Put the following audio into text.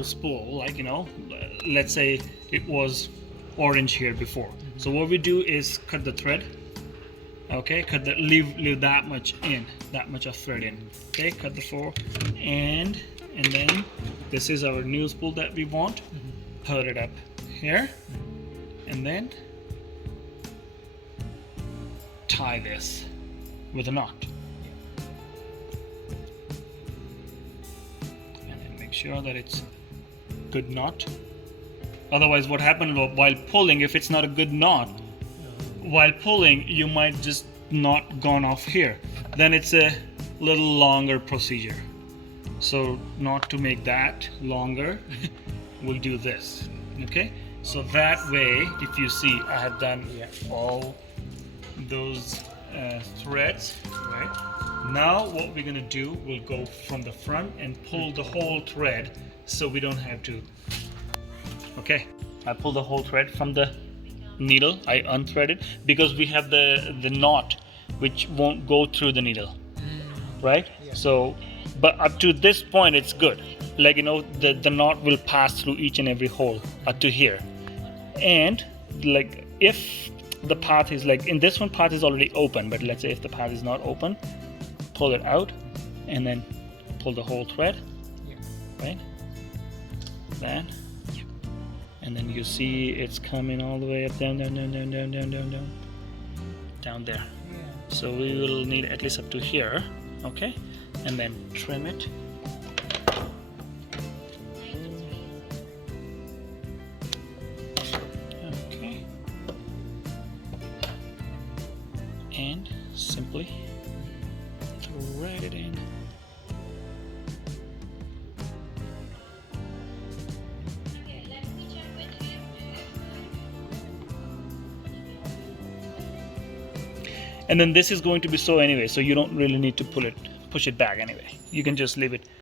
whole spool, like, you know, let's say it was orange here before. So what we do is cut the thread. Okay, leave that much in, that much of thread in. Okay, cut the four, and then this is our new spool that we want. Put it up here, and then tie this with a knot. And then make sure that it's good knot. Otherwise, what happens while pulling, if it's not a good knot, while pulling, you might just not gone off here. Then it's a little longer procedure. So not to make that longer, we'll do this. Okay, so that way, if you see, I have done all those threads. Right now, what we're gonna do, we'll go from the front and pull the whole thread, so we don't have to. Okay, I pull the whole thread from the needle. I unthreaded because we have the knot which won't go through the needle, right? So, but up to this point it's good. Like, you know, the knot will pass through each and every hole up to here. And like, if the path is like, in this one, path is already open, but let's say if the path is not open, pull it out and then pull the whole thread, right? That. And then you see it's coming all the way up, down there. So we will need at least up to here, okay? And then trim it. Okay. And simply thread it in. And then this is going to be so anyway, so you don't really need to push it back anyway. You can just leave it